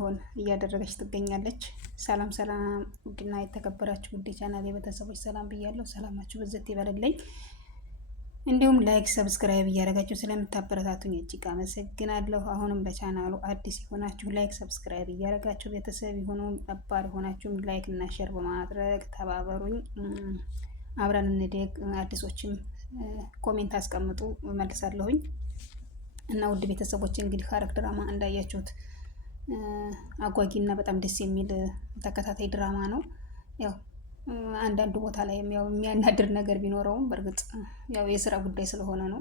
ሆን እያደረገች ትገኛለች። ሰላም ሰላም፣ ውድና የተከበራችሁ ውድ ቻናል የቤተሰቦች ሰላም ብያለሁ። ሰላማችሁ ብዝት ይበልልኝ። እንዲሁም ላይክ ሰብስክራይብ እያደረጋችሁ ስለምታበረታቱኝ እጅግ አመሰግናለሁ። አሁንም ለቻናሉ አዲስ የሆናችሁ ላይክ ሰብስክራይብ እያደረጋችሁ ቤተሰብ የሆኑ ነባር የሆናችሁም ላይክ እና ሼር በማድረግ ተባበሩኝ። አብረን እንደግ። አዲሶችም ኮሜንት አስቀምጡ መልሳለሁኝ። እና ውድ ቤተሰቦች እንግዲህ ሐረግ ድራማ እንዳያችሁት አጓጊና በጣም ደስ የሚል ተከታታይ ድራማ ነው። ያው አንዳንዱ ቦታ ላይ ያው የሚያናድር ነገር ቢኖረውም በእርግጥ ያው የስራ ጉዳይ ስለሆነ ነው።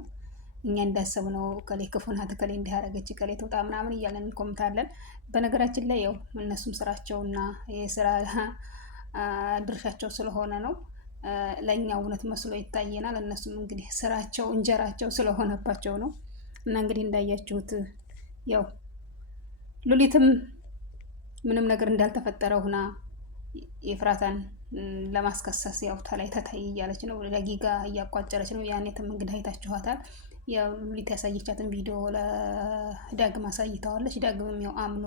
እኛ እንዳሰብነው ከሌ ክፉ ናት፣ ከሌ እንዲህ አደረገች፣ ከሌ ተውጣ ምናምን እያለን እንኮምታለን። በነገራችን ላይ ያው እነሱም ስራቸውና የስራ ድርሻቸው ስለሆነ ነው ለእኛ እውነት መስሎ ይታየናል። እነሱም እንግዲህ ስራቸው እንጀራቸው ስለሆነባቸው ነው። እና እንግዲህ እንዳያችሁት ያው ሉሊትም ምንም ነገር እንዳልተፈጠረ ሁና ኤፍራታን ለማስከሰስ ያው ተላይ ተታይ እያለች ነው፣ ለጊጋ እያቋጨረች ነው። ያኔትም እንግዲህ አይታችኋታል። ያው ሉሊት ያሳየቻትን ቪዲዮ ለዳግም አሳይተዋለች። ዳግምም ያው አምኖ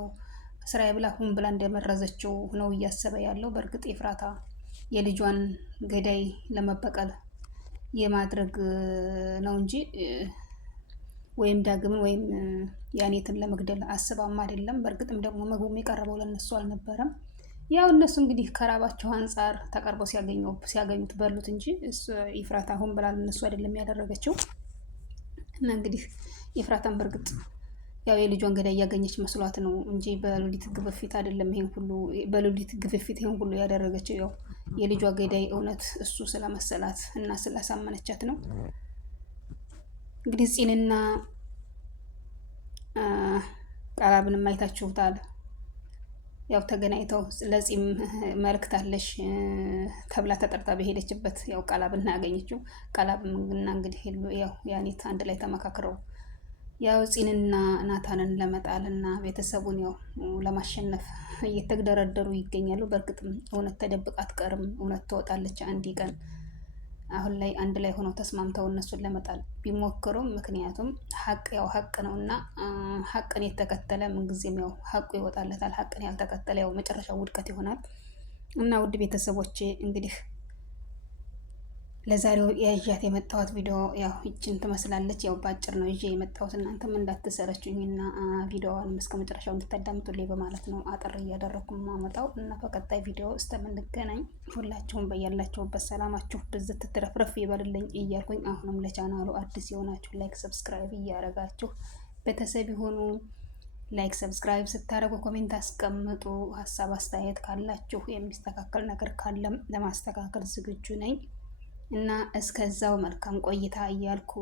ስራዬ ብላ ሁን ብላ እንደመረዘችው ነው እያሰበ ያለው። በእርግጥ ኤፍራታ የልጇን ገዳይ ለመበቀል የማድረግ ነው እንጂ ወይም ዳግምን ወይም ያኔትን ለመግደል አስባም አይደለም። በእርግጥም ደግሞ ምግቡም የቀረበው ለነሱ አልነበረም። ያው እነሱ እንግዲህ ከራባቸው አንጻር ተቀርበው ሲያገኙት በሉት እንጂ ኤፍራታ አሁን ብላ ለነሱ አይደለም ያደረገችው። እና እንግዲህ ኤፍራታን በእርግጥ ያው የልጇን ገዳይ እያገኘች መስሏት ነው እንጂ በሉሊት ግፍፊት አይደለም። በሉሊት ግፍፊት ይሄን ሁሉ ያደረገችው ያው የልጇ ገዳይ እውነት እሱ ስለመሰላት እና ስላሳመነቻት ነው። እንግዲህ ፂንና ቃላብንም አይታችሁታል። ያው ተገናኝተው ለፂም መልእክት አለሽ ተብላ ተጠርታ በሄደችበት ያው ቃላብና ያገኘችው ቃላብና እንግዲህ ያው ያኔት አንድ ላይ ተመካክረው ያው ፂንና ናታንን ለመጣልና ቤተሰቡን ያው ለማሸነፍ እየተግደረደሩ ይገኛሉ። በእርግጥም እውነት ተደብቃ አትቀርም፣ እውነት ትወጣለች አንድ ቀን። አሁን ላይ አንድ ላይ ሆነው ተስማምተው እነሱን ለመጣል ቢሞክሩም ምክንያቱም ሀቅ ያው ሀቅ ነው እና ሀቅን የተከተለ ምንጊዜም ያው ሀቁ ይወጣለታል። ሀቅን ያልተከተለ ያው መጨረሻው ውድቀት ይሆናል። እና ውድ ቤተሰቦቼ እንግዲህ ለዛሬው ያዣት የመጣሁት ቪዲዮ ያው ይችን ትመስላለች። ያው በአጭር ነው ይዤ የመጣሁት እናንተም እንዳትሰለቹኝና ቪዲዮዋንም እስከ መጨረሻው እንድታዳምጡልኝ በማለት ነው አጠር እያደረኩ ማመጣው። እና በቀጣይ ቪዲዮ እስከምንገናኝ ሁላችሁም በያላችሁበት ሰላማችሁ ብዝት ትረፍረፍ ይበልልኝ እያልኩኝ አሁንም ለቻናሉ አዲስ የሆናችሁ ላይክ ሰብስክራይብ እያደረጋችሁ ቤተሰብ ይሁኑ። ላይክ ሰብስክራይብ ስታደርጉ ኮሜንት አስቀምጡ። ሀሳብ አስተያየት ካላችሁ የሚስተካከል ነገር ካለም ለማስተካከል ዝግጁ ነኝ። እና እስከዛው መልካም ቆይታ እያልኩ